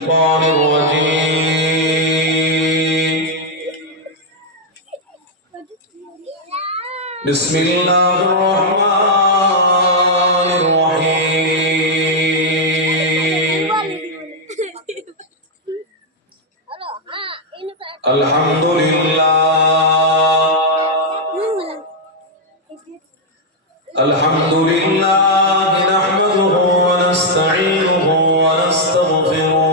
الشيطان الرجيم. بسم الله الرحمن الرحيم. الحمد لله الحمد لله نحمده ونستعينه ونستغفره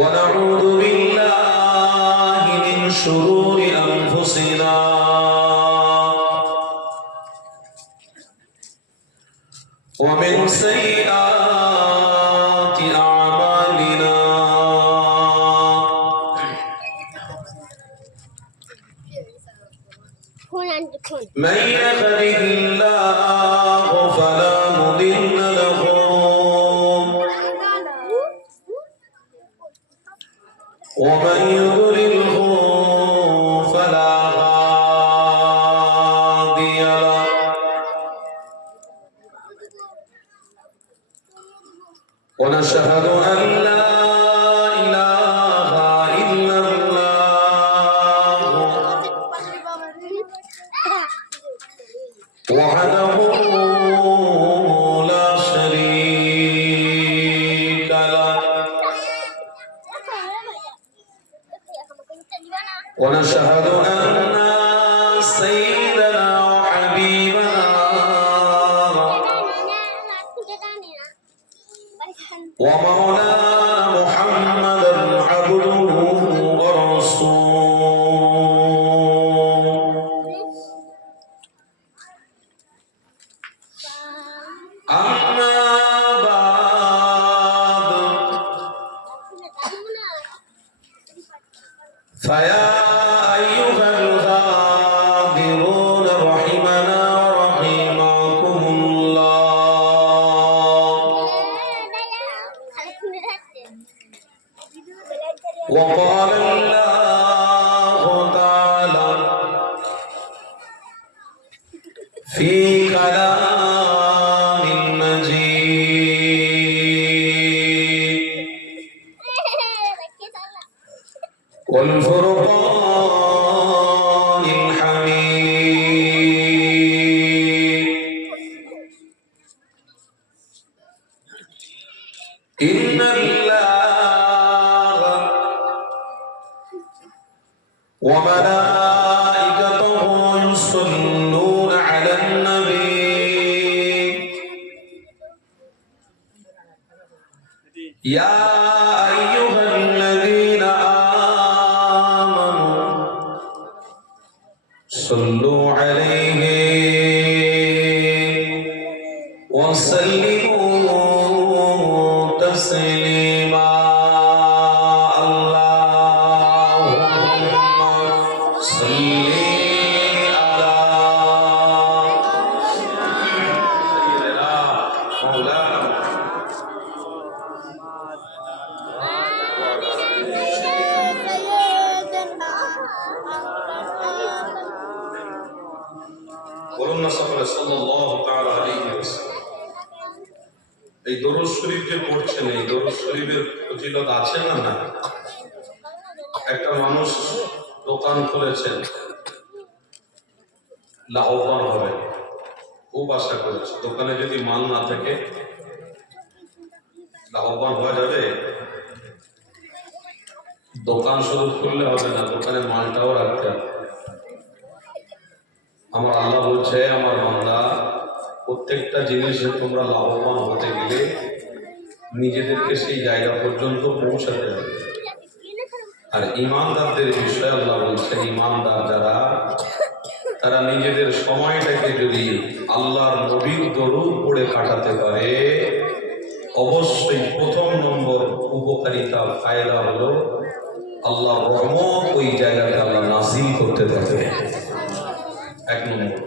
ونعوذ بالله من شرور أنفسنا ومن سيئات أعمالنا. من يهده الله فلا مضل له ومن يضلله فلا هادي له. ونشهد أن لا إله إلا الله وحده لا شريك له. ونشهد أن سيدنا وحبيبنا ومولانا محمدا عبده ورسوله. أما بعد فيا أيها الغادرون رحمنا ورحمكم الله. وقال الله تعالى في كلام المجيد والفرقان الحميد. إن الله وملائكته يصلون على النبي يا أيها الذين آمنوا صلوا عليه وسلموا تسليما. اللهم صل على سيدنا مولانا বলুন না সকলে সাল্লাল্লাহু তাআলা আলাইহি ওয়াসাল্লাম। এই দরুদ শরীফ যে পড়ছেন, এই দরুদ শরীফের ফজিলত আছে না? না। একটা মানুষ দোকান খুলেছেন, লাভবান হবে, খুব আশা করেছে। দোকানে যদি মাল না থাকে লাভবান হওয়া যাবে? দোকান শুধু খুললে হবে না, দোকানে মালটাও রাখতে হবে। আমার আল্লাহ বলছে, আমার বান্দা, প্রত্যেকটা জিনিসে তোমরা লাভবান হতে গেলে নিজেদেরকে সেই জায়গা পর্যন্ত পৌঁছাতে হবে। আর ইমানদারদের বিষয়ে আল্লাহ বলছেন, ইমানদার যারা, তারা নিজেদের সময়টাকে যদি আল্লাহর নবীর দরুদ পড়ে কাটাতে পারে, অবশ্যই প্রথম নম্বর উপকারিতা ফায়দা হলো আল্লাহর রহমত ওই জায়গাতে আল্লাহ নাযিল করতে থাকে। এক নম্বর।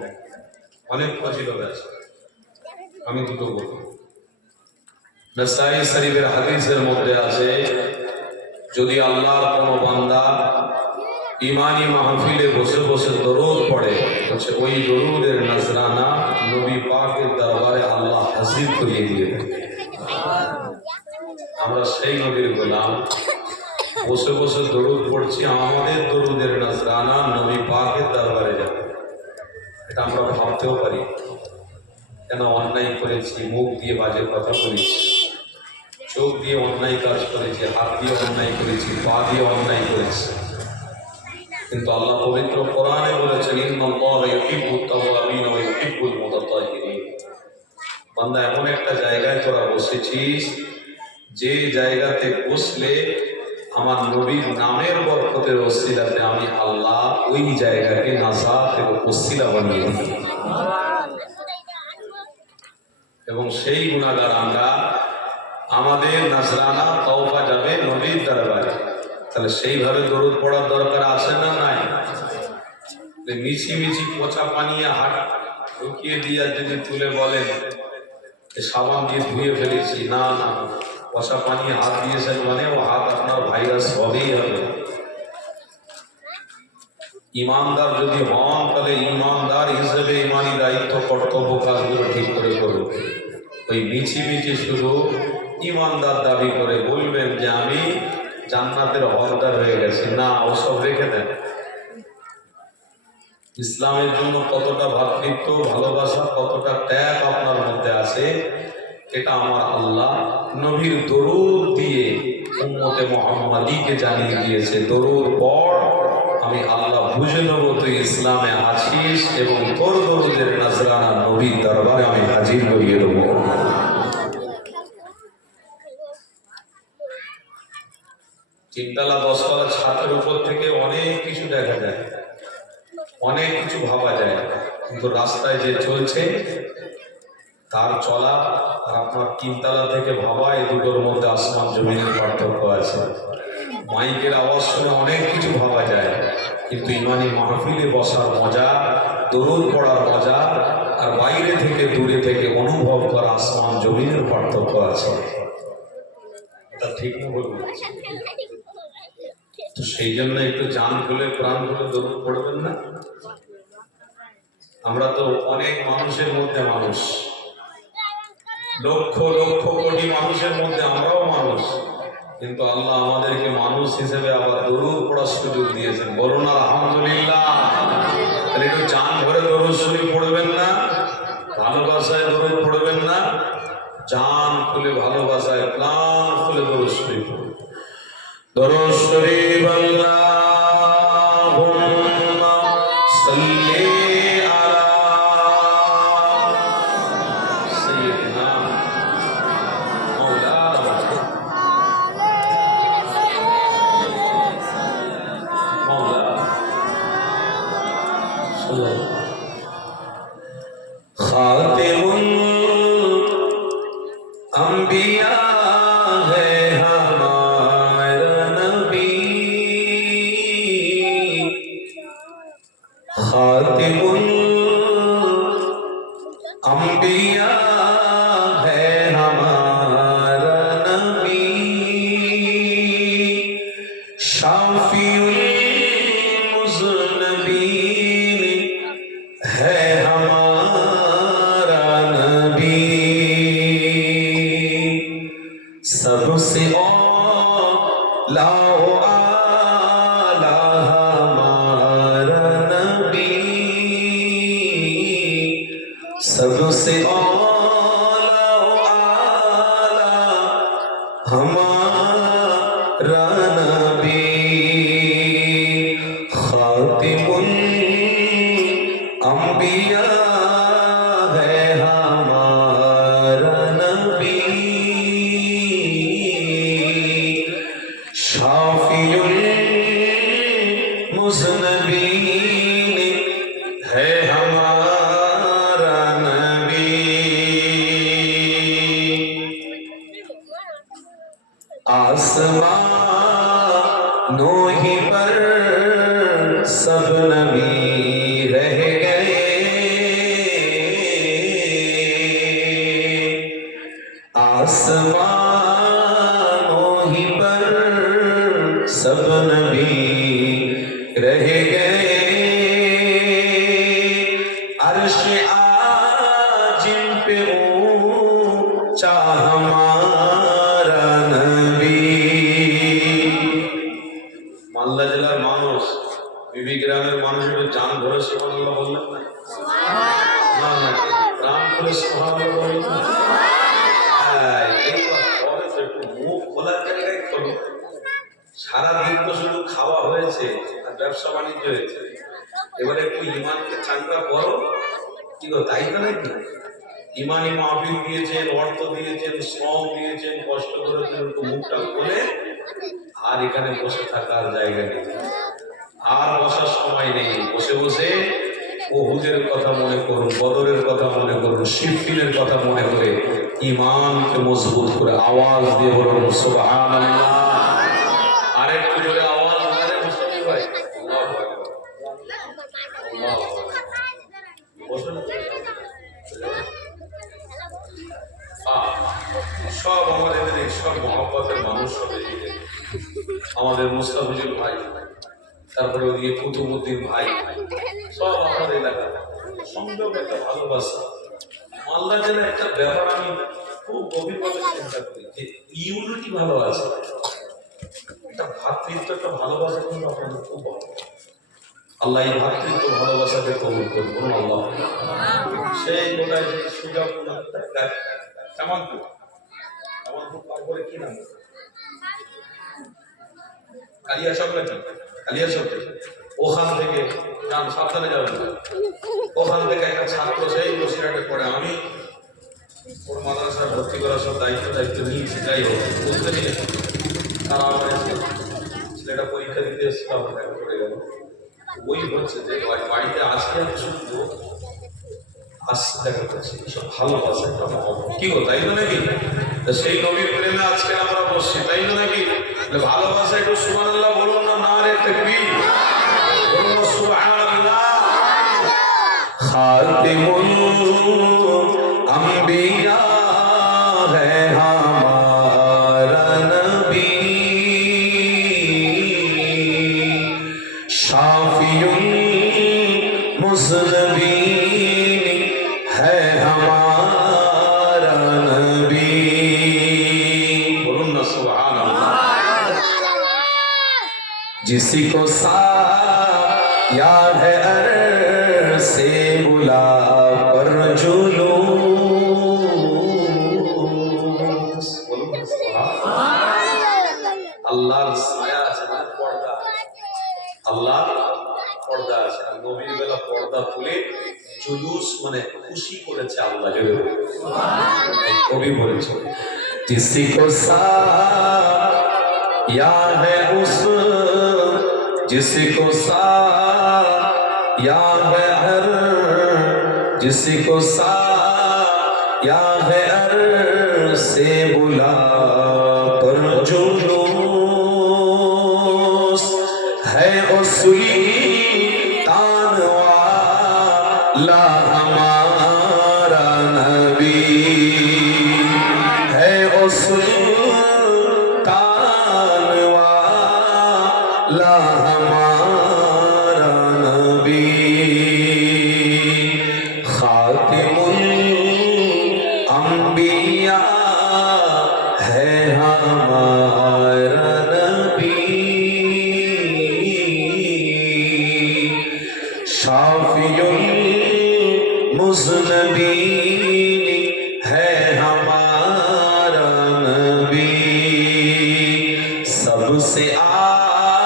অনেক ফজিলত আছে, আমি দুটো বলবো। নাসাঈ শরীফের হাদিসের মধ্যে আছে, যদি আল্লাহর কোনো বান্দা ইমানি মাহফিলে বসে বসে দরুদ পড়ে, ওই দরুদের নজরানা নবী পাকের দরবারে আল্লাহ হাজির করিয়ে দিয়ে থাকে। আমরা সেই নবীর গোলাম, বসে বসে দরুদ পড়ছি, আমাদের দরুদের নজরানা নবী পাকের দরবারে যাবে, এটা আমরা ভাবতেও পারি। কেন অন্যায় করেছি, মুখ দিয়ে বাজে কথা বলেছি, চোখ দিয়ে অন্যায় কাজ করেছি, হাত দিয়ে অন্যায় করেছি, পা দিয়ে অন্যায় করেছি, কিন্তু আল্লাহ পবিত্র কোরআনে বলেছেন ইন্নাল্লাহা ইউহিব্বুত তাওয়াবিন ওয়া ইউহিব্বুল মুতাতাহহিরিন। বান্দা, এমন একটা জায়গায় তোরা বসেছিস যে জায়গাতে বসলে আমার নবীর নামের বরকতের ওসিলাতে আমি আল্লাহ ওই জায়গাকে নাজাত এবং ওসিলা বানিয়ে দিই, এবং সেই গুনাহগার আমরা, আমাদের নাজরানা তওবা যাবে নবীর দরবারে। তাহলে সেইভাবে দরুদ পড়ার দরকার আছে না নাই? মিছি মিছি পচা পানিয়ে হাত ঢুকিয়ে দিয়ে যদি তুলে বলেন সাবান দিয়ে ধুয়ে ফেলেছি, না না, পচা পানি হাত দিয়েছেন মানে ও হাত আপনার ভাইরাস হবেই হবে। ইমানদার যদি হন তাহলে ইমানদার হিসেবে ইমানি দায়িত্ব কর্তব্য কাজগুলো ঠিক করে করুন। ওই মিছি মিছি শুধু ইমানদার দাবি করে বলবেন যে আমি জান্নাতের হকদার হয়ে গেছি, না, ওসব রেখে দেন। ইসলামের জন্য কতটা ভ্রাতৃত্ব, ভালোবাসা, কতটা ত্যাগ আপনার মধ্যে আছে, এটা আমার আল্লাহ নবীর দরুদ দিয়ে উম্মতে মুহাম্মাদীকে জানিয়ে দিয়েছে। দরুদ পড়, আমি আল্লাহ বুঝে নেব তুই ইসলামে আছিস, এবং তোর দরুদের নজরানা নবীর দরবারে আমি হাজির করিয়ে দেবো। তিনতলা দশতলা ছাদের উপর থেকে অনেক কিছু দেখা যায়, অনেক কিছু ভাবা যায়, কিন্তু রাস্তায় যে চলছে তার চলা আর আপনার তিনতলা থেকে ভাবা, এই দুটোর মধ্যে আসমান জমিনের পার্থক্য আছে। মাইকের আওয়াজ শুনে অনেক কিছু ভাবা যায়, কিন্তু ইমানি মাহফিলে বসার মজা, দরুদ পড়ার মজা, আর বাইরে থেকে দূরে থেকে অনুভব করা আসমান জমিনের পার্থক্য আছে। এটা ঠিক না বলবো? তো সেই জন্য একটু জান খুলে প্রাণ খুলে দরুদ পড়বেন না? আমরা তো অনেক মানুষের মধ্যে মানুষ, লক্ষ লক্ষ কোটি মানুষের মধ্যে আমরাও মানুষ, কিন্তু আল্লাহ আমাদেরকে মানুষ হিসেবে আবার দরুদ পড়ার সুযোগ দিয়েছেন। বলুন আলহামদুলিল্লাহ। তাহলে একটু জান ভরে দরুদ শরীফ পড়বেন না? ভালোবাসায় দরুদ পড়বেন না? জান খুলে ভালোবাসায় প্রাণ খুলে দরুদ শরীফ পড়বেন। দরুদ শরীফ আল্লাহুম্মা সাল্লি खातिमुल अंबिया है हमारा नबी, खातिमुल अंबिया है हमारा नबी, शाफिउल मुज़नबीन है हमारा नबी, सबसे औला आला हमारा नबी, सबसे औला आला हमारा नबी, खातिमुल अंबिया है हमारा नबी, शाफिउल मुज़नबीन है हमारा नबी। आसमानों ही पर सब नबी रह गए, आसमानों ही पर सब नबी रह गए, अर्श हमारा नबी। मालदा জেলার মানুষ, বিবি গ্রামের মানুষ একটু জান ধরে সুবহানাল্লাহ বললেন না? না না, প্রাণ করে সুবহানাল্লাহ বললেন না? এইবার পরে তো একটু মুখ খোলার জায়গায় খোলো। সারাদিন তো শুধু খাওয়া হয়েছে আর ব্যবসা বাণিজ্য হয়েছে, এবারে একটু ইমানকে চাঙ্গা করো। কি গো, তাই তো নাকি? ইমানি মাহফিল দিয়েছেন, অর্থ দিয়েছেন, শ্রম দিয়েছেন, কষ্ট করেছেন, একটু মুখটা খুলে। আর এখানে বসে থাকার জায়গা নেই, আর বসার সময় নেই। বসে বসে ওহুদের কথা মনে করুন, বদরের কথা মনে করুন, সিফিনের কথা মনে করে ইমানকে মজবুত করে আওয়াজ দিয়ে বলুন সুবহানাল্লাহ। আরেকটু জোরে আওয়াজ করে মুসলিম ভাই, আল্লাহু আকবার, আল্লাহু আকবার। বসুন। সব আমাদের সব মহব্বতের মানুষ হবে, আমাদের মুস্তাফিজুল ভাই, তারপরে ওদিকে কুতুবুদ্দিন ভাই, সব আমার এলাকা। সংযোগ একটা ভালোবাসা। মালদা জেলার একটা ব্যাপার আমি খুব গভীরভাবে চিন্তা করি যে ইউনিটি ভালো আছে, একটা ভ্রাতৃত্ব, একটা ভালোবাসা কিন্তু আপনাদের খুব ভালো। আল্লাহ এই ভ্রাতৃত্ব ভালোবাসাকে কবুল করুন আল্লাহ। সেই গোটায় সুযোগ কামালপুর, কামালপুর তারপরে কি নাম, কালিয়া সব নাকি, কালিয়া সব, ওখান থেকে যান, সাবধানে যাবেন। ওখান থেকে একটা ছাত্র সেই বসিরহাটে পড়ে, আমি ওর মাদ্রাসায় ভর্তি করার সব দায়িত্ব নিয়েছি। যাই হোক, বুঝতে নিয়ে তারা আমার ছেলেটা পরীক্ষা দিতে এসেছিল, আমার দেখা পড়ে গেল। ওই হচ্ছে যে বাড়িতে আসলে শুনবো, আসছে দেখা করছে, সব ভালোবাসে একটা মহব্বত। কি গো, তাই তো নাকি? সেই নবীর প্রেমে আজকে আমরা বসছি, তাই তো নাকি? ভালোবাসা একটু সুবহানাল্লাহ বলুন না, নারে তাকবীর বলুন সুবহানাল্লাহ। খাতিমুল আম্বিয়া है हमारा नबी, शाफियुल मुज़नबीन है हमारा नबी। बोलूं ना सुभानअल्लाह। जिसी को साया है अरश से बुला कर जुलूस, আল্লাহর ছায়া আছে মানে পর্দা, আল্লাহর পর্দা আছে। আর নবীর বেলা পর্দা তুলে জুলুস মানে খুশি করেছে আল্লাহ। কবি বলেছে किसी को साया है उस, जिसको साया है हर, जिसको साया है हर से बुला कर जुलूस है सुल्तान वाला हमारा नबी, है सुल्तान वाला हमारा नबी। खातिमुल अंबिया है हमारा नबी, शाफियुल मुज़नबीन है हमारा नबी। सबसे आला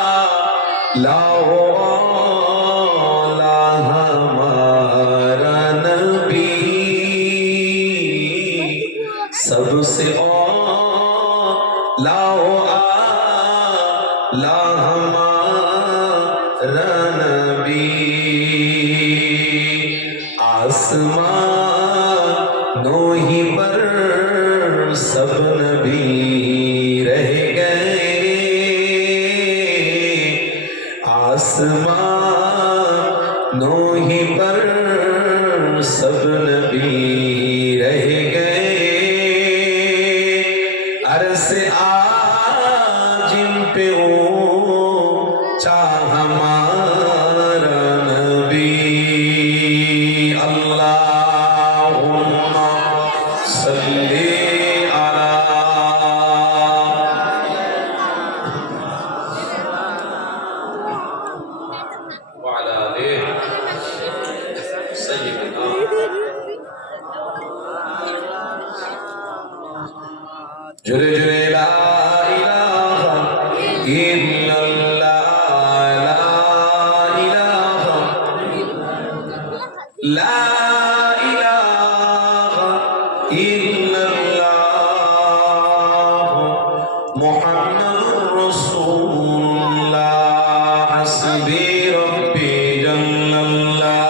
हमारा नबी, सबसे आला हमारा नबी। आसमानों ही पर सब नबी रह गए, आसमानों ही पर सब नबी रह गए। अर्श आजिम पे ऊंचा हमारा नबी। अल्लाहुम्मा सल्ली জোরে জোরে লা ইলাহা ইল্লাল্লাহ, লা ইলাহা, লা ইলাহা ইল্লাল্লাহ মুহাম্মাদুর রাসূলুল্লাহ। হাসবি রব্বি জাল্লাল্লাহ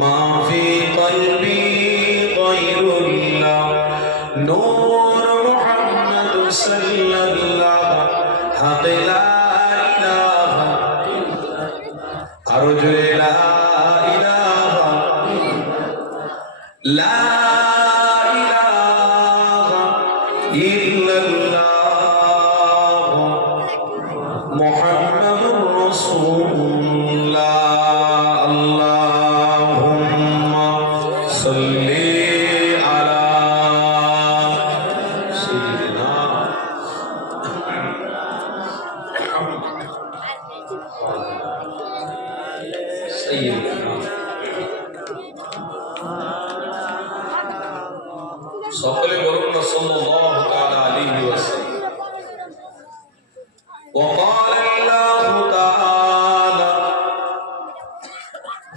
মা ফি কলবি গায়রুল্লাহ নূর মুহাম্মদ সাল্লাল্লাহ হক লা ইলাহা, আরো জোরে লা ইলাহা, লা ইলাহা ইল্লাল্লাহ মুহাম্মাদুর রাসূলুল্লাহ। আল্লাহুম্মা সাল্লি আলা সাইয়্যিদিনা সাইয়্যিদিনা, সকলে বলুন না সাল্লাল্লাহু তাআলা আলাইহি ওয়াসাল্লাম। وقال الله تعالى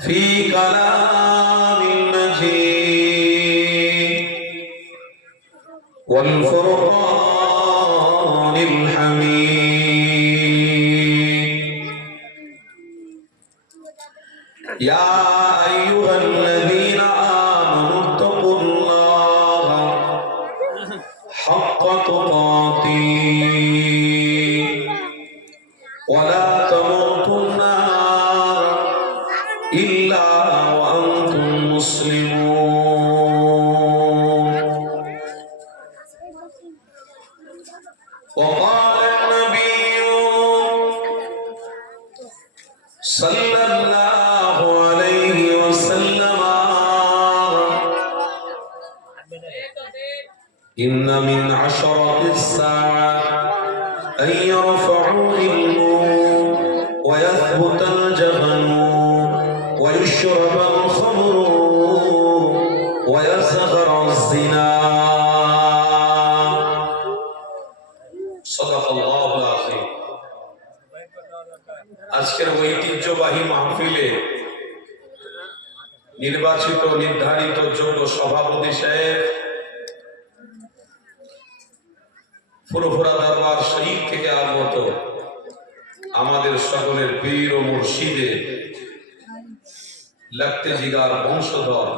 في كلام المجيد والفرقان الحميد يا أيها الذين آمنوا اتقوا الله حق تقاته ولا تموتن إلا وأنتم مسلمون. وقال النبي صلى الله عليه وسلم إن من عشرة الساعة أن يرفعوا علم ويثبت الجبل ويشرب الخمر ويزهر الزنا. صدق الله العظيم. আজকের ঐতিহ্যবাহী মাহফিলে নির্বাচিত নির্ধারিত যোগ্য সভাপতি সাহেব, ফুরফুরা দরবার শরীফ থেকে আগত আমাদের সকলের পীর ও মুর্শিদে লাগতে জিগার বংশধর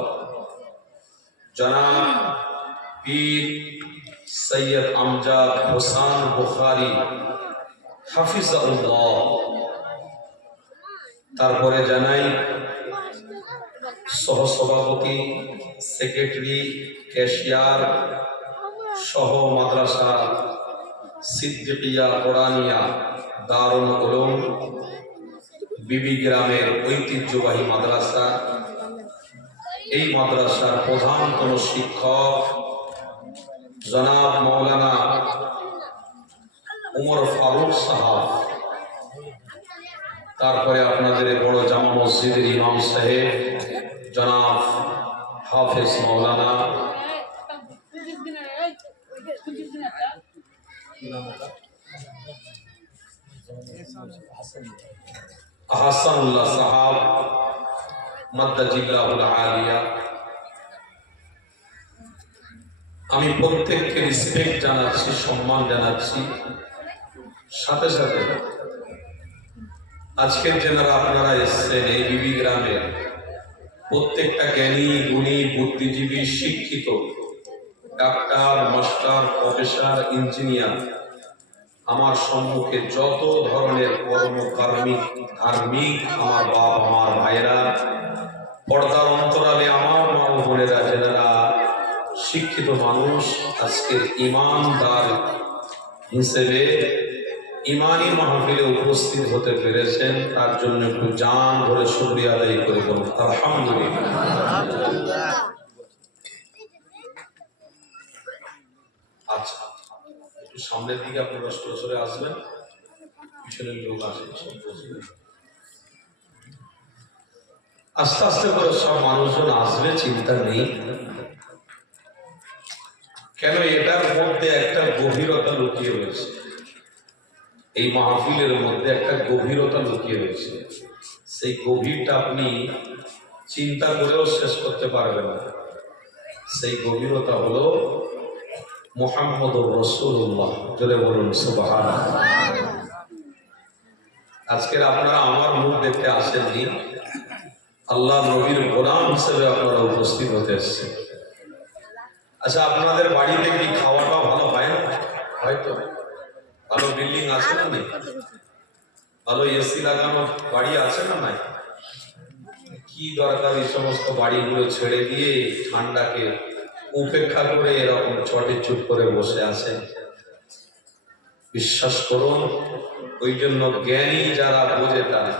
জনাব পীর সৈয়দ আমজাদ হোসেন বুখারী হাফিজাহুল্লাহ, তারপরে জানাই সহসভাপতি, সেক্রেটারি, ক্যাশিয়ার সহ মাদ্রাসা সিদ্দিকিয়া কোরআনিয়া দারুল উলুম বিবি গ্রামের ঐতিহ্যবাহী মাদ্রাসা, এই মাদ্রাসার প্রধান কোন শিক্ষক জনাব মাওলানা উমর ফারুক সাহাব, তারপরে আপনাদের বড় জামা মসজিদের ইমাম সাহেব জনাব হাফেজ মাওলানা আহসানুল্লাহ সাহাব মাদ্দাজিল্লাহুল আলিয়া। আমি প্রত্যেককে রেসপেক্ট জানাচ্ছি, সম্মান জানাচ্ছি। সাথে সাথে আজকের যারা আপনারা এসছেন এই বিবি গ্রামের প্রত্যেকটা জ্ঞানী, গুণী, বুদ্ধিজীবী, শিক্ষিত, ডাক্তার, মাস্টার, প্রফেসর, ইঞ্জিনিয়ার, আমার সম্মুখে যত ধরনের কর্মকার্মিক ধার্মিক আমার বাপ, আমার ভাইরা, পর্দার অন্তরালে আমার মা ও বোনেরা, যারা শিক্ষিত মানুষ, আজকের ইমানদার হিসেবে ইমানি মাহফিলে উপস্থিত হতে পেরেছেন, তার জন্য একটু জান ধরে শুকরিয়া আদায় করে বলুন আলহামদুলিল্লাহ। আচ্ছা, একটু সামনের দিকে আপনারা সরে আসবেন, পিছনের লোক আসে, আস্তে আস্তে করে সব মানুষজন আসবে, চিন্তা নেই। কেন? এটার মধ্যে একটা গভীরতা লুকিয়ে রয়েছে। এই মাহফিলের মধ্যে একটা গভীরতা লুকিয়ে রয়েছে। সেই গভীরটা আপনি চিন্তা করেও শেষ করতে পারবেন না। সেই গভীরতা হলো মুহাম্মদুর রাসূলুল্লাহ। জোরে বলুন সুবহানাল্লাহ। আজকের আপনারা আমার মুখ দেখতে আসেননি, আল্লাহ নবীর গোলাম হিসেবে আপনারা উপস্থিত হতে এসেছেন। আচ্ছা, আপনাদের বাড়িতে কি খাওয়াটা ভালো হয় না? হয়তো ভালো বিল্ডিং আছে না নাই? ভালো এসি লাগানো বাড়ি আছে না নাই? কি দরকার এই সমস্ত বাড়িগুলো ছেড়ে দিয়ে ঠান্ডাকে উপেক্ষা করে এরকম ছটে চুপ করে বসে আছেন? বিশ্বাস করুন, ওই জন্য জ্ঞানী যারা বোঝে তারা,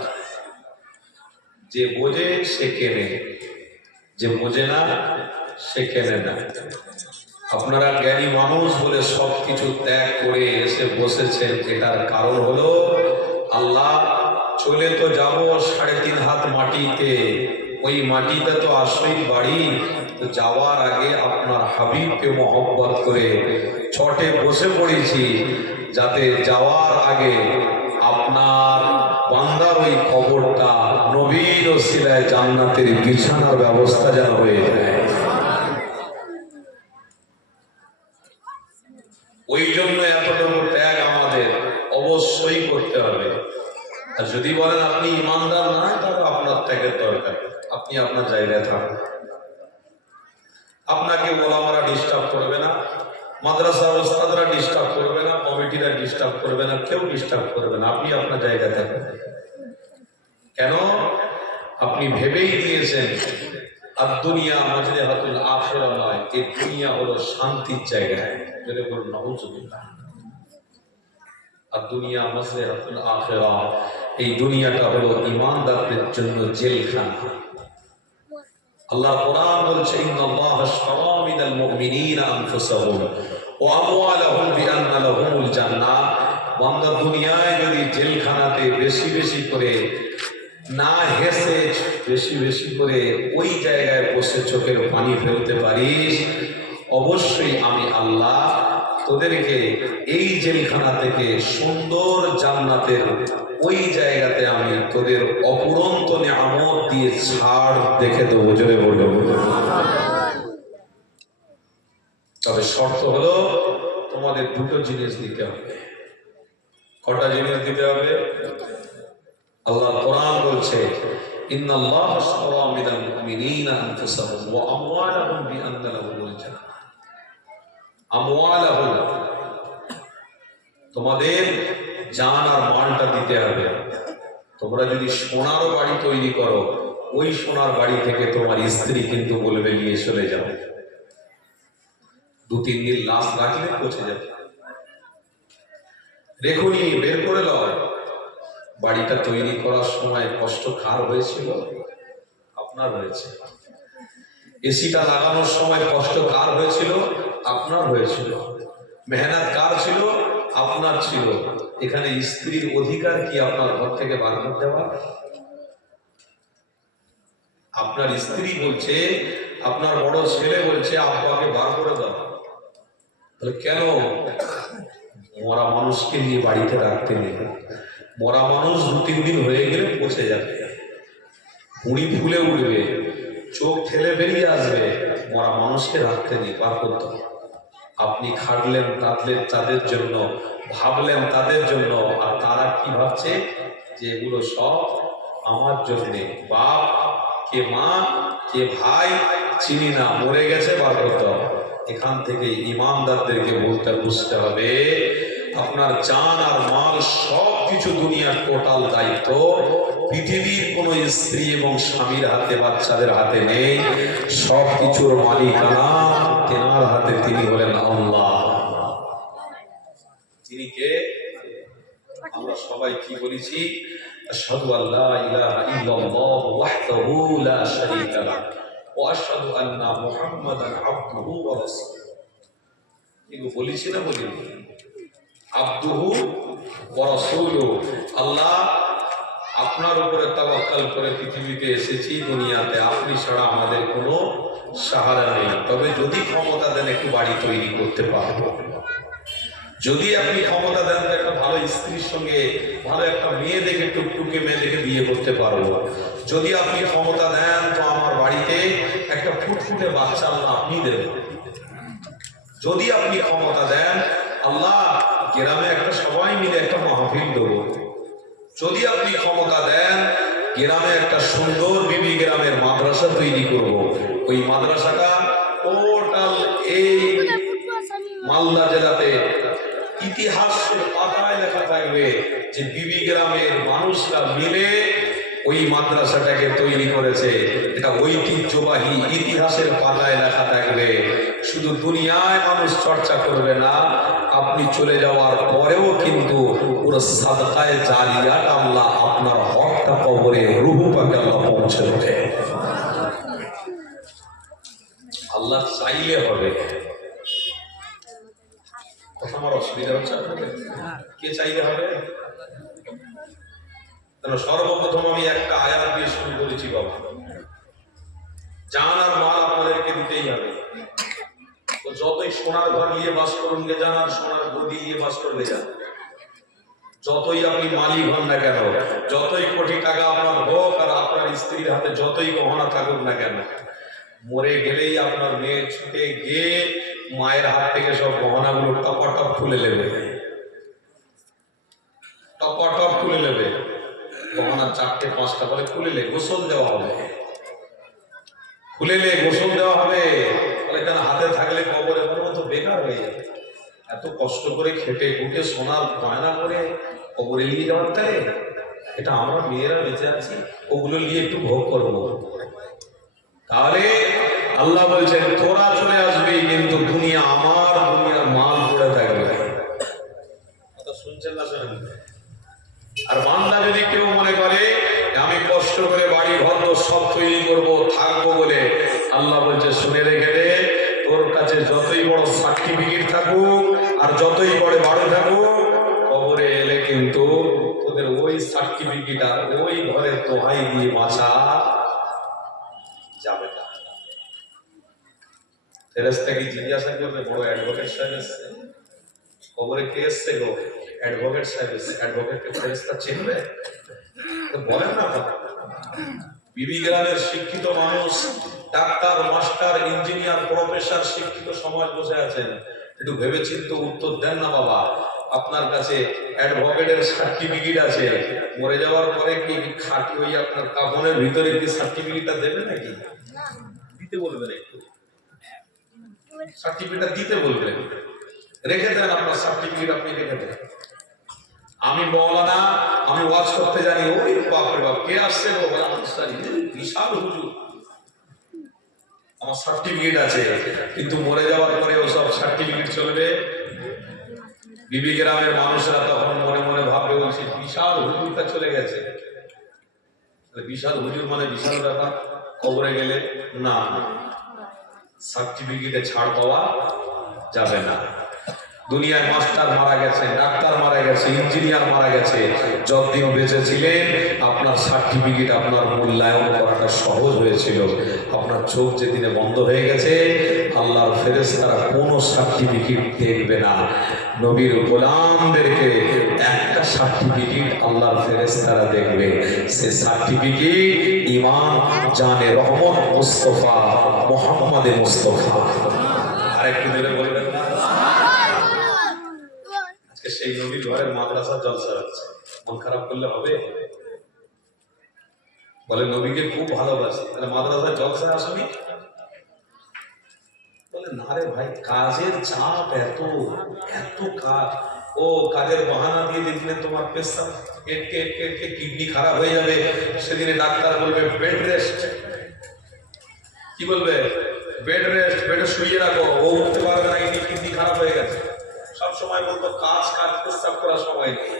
যে বোঝে সে কেনে, যে বোঝে না সে কেনে না। আপনারা জ্ঞানী মানুষ বলে সবকিছু ত্যাগ করে এসে বসেছেন, এটার কারণ হলো আল্লাহ চলে তো যাব 3.5 হাত মাটিতে, ওই মাটিতে তো আসলেই বাড়ি। তো যাওয়ার আগে আপনার হাবিবকে মহব্বত করে ছটে বসে পড়েছি, যাতে যাওয়ার আগে আপনার বান্দার ওই কবরটা নবীর ওসিলায় জান্নাতের বিছানার ব্যবস্থা যেন হয়ে যায়। ওই জন্য এতটুকু ত্যাগ আমাদের অবশ্যই করতে হবে। আর যদি বলেন আপনি ইমানদার না, তাহলে আপনার ত্যাগের দরকার, আপনি আপনার জায়গায় থাকুন। আপনাকে ওলামারা ডিস্টার্ব করবে না, মাদ্রাসার ওস্তাদরা ডিস্টার্ব করবে না, কমিটিরা ডিস্টার্ব করবে না, কেউ ডিস্টার্ব করবে না, আপনি আপনার জায়গায় থাকুন। কেন? আপনি ভেবেই দিয়েছেন আর দুনিয়া মাজরিহাতুল আখিরা নয়, এই দুনিয়া হলো শান্তির জায়গা। যদি বলুন নাউযুবিল্লাহ। আর দুনিয়া মাজরিহাতুল আখিরা, এই দুনিয়াটা হলো ঈমানদারদের জন্য জেলখানা। আল্লাহ কোরআন বলছে, ইন্নাল্লাহা আশতারা মিনাল মুমিনিনা আনফুসাহুম ওয়া আমওয়ালাহুম বিআন্না লাহুমুল জান্নাহ। বান্দা দুনিয়ায় যদি জেলখানাতে বেশি বেশি করে না হেসে বেশি বেশি করে ওই জায়গায় বসে চোখের পানি ফেলতে পারিস, অবশ্যই আমি আল্লাহ তোদেরকে এই জেলখানা থেকে সুন্দর জান্নাতের ওই জায়গাতে আমি তোদের অপুরন্ত নিয়ামত দিয়ে ছাড় দেখে দেবো। জোরে বলবো। তবে শর্ত হলো তোমাদের দুটো জিনিস দিতে হবে। কটা জিনিস দিতে হবে? আল্লাহ কোরআন বলছে, ইন্নাল্লাহা আশতারা মিনাল মুমিনিনা আনফুসাহুম ওয়া আমওয়ালাহুম বিআন্না লাহুমুল জান্নাহ। আমওয়ালাহুম, তোমাদের জান আর মালটা দিতে হবে। তোমরা যদি সোনার বাড়ি তৈরি করো, ওই সোনার বাড়ি থেকে তোমার স্ত্রী কিন্তু বলবে নিয়ে চলে যাও, 2-3 দিন লাশ রাখলে পচে যাবে, রেখুনি বের করে দাও। বাড়িটা তৈরি করার সময় কষ্ট কার হয়েছিল? আপনার হয়েছে। এসিটা লাগানোর সময় কষ্ট কার হয়েছিল? আপনার হয়েছিল। মেহনত কার ছিল? আপনার ছিল। এখানে স্ত্রীর অধিকার কি আপনার ঘর থেকে বার করে দেওয়া? আপনার স্ত্রী বলছে, আপনার বড় ছেলে বলছে আব্বাকে বার করে দাও। তাহলে কেন? মরা মানুষকে নিয়ে বাড়িতে রাখতে নেই। মরা মানুষ 2-3 দিন হয়ে গেলে পচে যাবে, পুঁড়ি ফুলে উঠবে, চোখ ঠেলে বেরিয়ে আসবে। মরা মানুষকে রাখতে নেই, বার করতে হবে। আপনি খাটলেন তাঁতলেন তাদের জন্য, ভাবলেন তাদের জন্য, আর তারা কি ভাবছে? যে এগুলো সব আমার জন্যে। বাপ কে, মা কে, ভাই চিনি না, মরে গেছে, বার করতে হবে। এখান থেকে ইমানদারদেরকে বলতে বুঝতে হবে, আপনার জান আর মাল সব কিছু দুনিয়ার টোটাল দায়িত্ব পৃথিবীর কোন স্ত্রী এবং স্বামীর হাতে, বাচ্চাদের হাতে নেই। সব কিছুর মালিকানা তেনার হাতে। তিনি হলেন আল্লাহ। তিনি কে? আমরা সবাই কি বলেছি? আশহাদু আল্লা ইলাহা ইল্লাল্লাহ ওয়াহদাহু লা শারীকা লাহু ওয়া আশহাদু আন্না মুহাম্মাদান আবদুহু ওয়া রাসূলুহু। এগুলো বলেছি না বলিনি? আবদুহু ওয়া রাসূলুহু। আল্লাহ আপনার উপরে তাওয়াক্কাল করে পৃথিবীতে এসেছি দুনিয়াতে, আপনি ছাড়া আমাদের কোনো সাহারা নেই। তবে যদি ক্ষমতা দেন একটু বাড়ি তৈরি করতে পারবো, যদি আপনি ক্ষমতা দেন তো একটা ভালো স্ত্রীর সঙ্গে ভালো একটা মেয়ে দেখে টুকটুকে মেয়ে দেখে বিয়ে করতে পারবো, যদি আপনি ক্ষমতা দেন তো আমার বাড়িতে একটা ফুটফুটে বাচ্চা আল্লাহ আপনি দেবেন, যদি আপনি ক্ষমতা দেন আল্লাহ গ্রামে একটা সবাই মিলে একটা মাহফিল দেবো, যদি আপনি ক্ষমতা দেন গ্রামে একটা সুন্দর বিবি গ্রামের মাদ্রাসা তৈরি করব, ওই মাদ্রাসাটা টোটাল এই মালদা জেলাতে ইতিহাসের পাতায় লেখা থাকবে যে বিবি গ্রামের মানুষরা মিলে ওই মাদ্রাসাটাকে তৈরি করেছে। এটা ঐতিহ্যবাহী ইতিহাসের পাতায় লেখা থাকবে। শুধু দুনিয়ায় মানুষ চর্চা করবে না, আপনি চলে যাওয়ার পরেও কিন্তু পুরো সাদকায়ে জারিয়াত আল্লাহ আপনার হকটা কবরে রুহু পাকে আল্লাহ পৌঁছে দেবে। আল্লাহ চাইলে হবে। কথা আমার অসুবিধা হচ্ছে আপনাদের? কে চাইলে হবে? সর্বপ্রথম আমি একটা আয়াত দিয়ে শুরু করেছি বাবা, জান আর মাল আপনাদেরকে দিতেই হবে। তো যতই সোনার ঘর নিয়ে বাস করুন গে যান, আর সোনার গদি নিয়ে বাস করলে যান, যতই আপনি মালিক হন না কেন, যতই কোটি টাকা আপনার হোক আর আপনার স্ত্রীর হাতে যতই গহনা থাকুক না কেন, মরে গেলেই আপনার মেয়ে ছুটে গিয়ে মায়ের হাত থেকে সব গহনাগুলো টপাটপ খুলে নেবে, টপাটপ খুলে নেবে। গহনা 4টে 5টা করে খুলেলে গোসল দেওয়া হবে, খুলেলে গোসল দেওয়া হবে। তাহলে কেন হাতে থাকলে কবরে কোনো তো বেকার হয়ে যাবে। এত কষ্ট করে খেটে খুটে সোনার গয়না করে কবরে নিয়ে যাওয়ার তাই, এটা আমরা মেয়েরা বেঁচে আছি ওগুলো নিয়ে একটু ভোগ করবো। তাহলে আল্লাহ বলছেন তোরা চলে আসবি, কিন্তু দুনিয়া আমার, দুনিয়ার মাল পড়ে থাকবে। কথা শুনছেন না? আর বান্দা যদি কেউ মনে করে আমি কষ্ট করে বাড়ি ঘর সব তৈরি করবো থাকবো বলে, আল্লাহ বলছে শুনে রেখে দে, তোর কাছে যতই বড় সার্টিফিকেট থাকুক আর যতই বড় বাড়ি থাকুক, কবরে এলে কিন্তু তোদের ওই সার্টিফিকেট আর ওই ঘরের দোহাই দিয়ে বাঁচা যাবে না। ফেরেশতা কি জিজ্ঞাসা করবে বড় অ্যাডভোকেট সাহেব এসছে কবরে, কে এসছে গো? অ্যাডভোকেট সাহেব এসছে। অ্যাডভোকেটকে ফেরেশতা চিনবে? বলেন না। বিবি গ্রামের শিক্ষিত মানুষ, ডাক্তার, মাস্টার, ইঞ্জিনিয়ার, প্রফেসর, শিক্ষিত সমাজ বসে আছেন, একটু ভেবেচিন্তে উত্তর দেন না বাবা। আপনার কাছে অ্যাডভোকেটের সার্টিফিকেট আছে, মরে যাওয়ার পরে কি খাটি ওই আপনার কাফনের ভিতরে কি সার্টিফিকেটটা দেবে নাকি? দিতে বলবেন, একটু সার্টিফিকেটটা দিতে বলবেন, রেখে দেন আপনার সার্টিফিকেট, আপনি রেখে দেন। আমি মৌলানা, আমি ওয়াজ করতে জানি, ওই বাপরে বাপ কে আসছে গো, বিশাল হুজুর, আমার সার্টিফিকেট আছে। কিন্তু মরে যাওয়ার পরে ওসব সার্টিফিকেট চলবে? বিবি গ্রামের মানুষরা তখন মনে মনে ভাববে বলছে বিশাল হুজুরটা চলে গেছে। বিশাল হুজুর মানে বিশাল ব্যাপার, কবরে গেলে না, সার্টিফিকেটে ছাড় পাওয়া যাবে না। দুনিয়ায় মাস্টার মারা গেছে, ডাক্তার মারা গেছে, ইঞ্জিনিয়ার মারা গেছে, যতদিন বেঁচে ছিলেন আপনার সার্টিফিকেট, আপনার মূল্যায়ন করাটা সহজ হয়েছিল। আপনার চোখ যেদিনে বন্ধ হয়ে গেছে, আল্লাহর ফেরেশতারা কোনো সার্টিফিকেট দেখবে না। নবীর গোলামদেরকে একটা সার্টিফিকেট আল্লাহর ফেরেশতারা দেখবে, সে সার্টিফিকেট ইমাম জানে রহমত মুস্তাফা মুহাম্মদে মুস্তাফা। আরেকটু ধরে বলবেন না? আজকে সেই নবীর ঘরের মাদ্রাসা জলসা হচ্ছে, মন খারাপ করলে হবে? বলে নবীকে খুব ভালোবাসি, তাহলে মাদ্রাসায় জলসা আসেনি? বলে না রে ভাই, কাজের চাপ এত এত কাজ, ও কাজের বাহানা দিয়ে যেদিনে তোমার পেশাব কিডনি খারাপ হয়ে যাবে, সেদিনে ডাক্তার বলবে বেড রেস্ট। কি বলবে? বেড রেস্ট, বেডে শুয়ে রাখো, ও উঠতে পারবে না, কিডনি খারাপ হয়ে গেছে। সব সময় বলতো কাজ কাজ, পেশাব করার সময় নেই।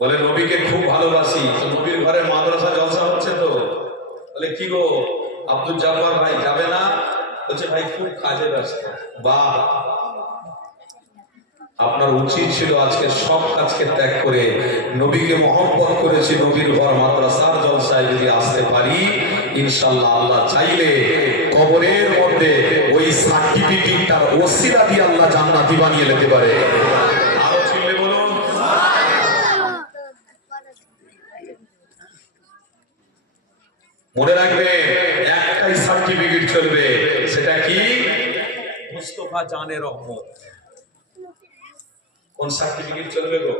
বলে নবীকে খুব ভালোবাসি, নবীর ঘরে মাদ্রাসা জলসা হচ্ছে তো। বলে কি গো আব্দুল জব্বার ভাই যাবে না? বলছে ভাই খুব কাজে ব্যস্ত। বাহ, আপনার উচিত ছিল আজকে সব কাজকে ত্যাগ করে নবীকে মহব্বত করেছি, নবীর ঘর মাদ্রাসার জলসায় যদি আসতে পারি, ইনশাআল্লাহ আল্লাহ চাইলে কবরের মধ্যে ওই সার্টিফিকেটটার ওসিলা দিয়ে আল্লাহ জান্নাতি বানিয়ে নিতে পারে। আরো চিল্লে বলুন। মনে রাখবে একটাই সার্টিফিকেট চলবে, সেটা কি? মুস্তফা জানে রহমত। কোন সার্টিফিকেট চলবে গো?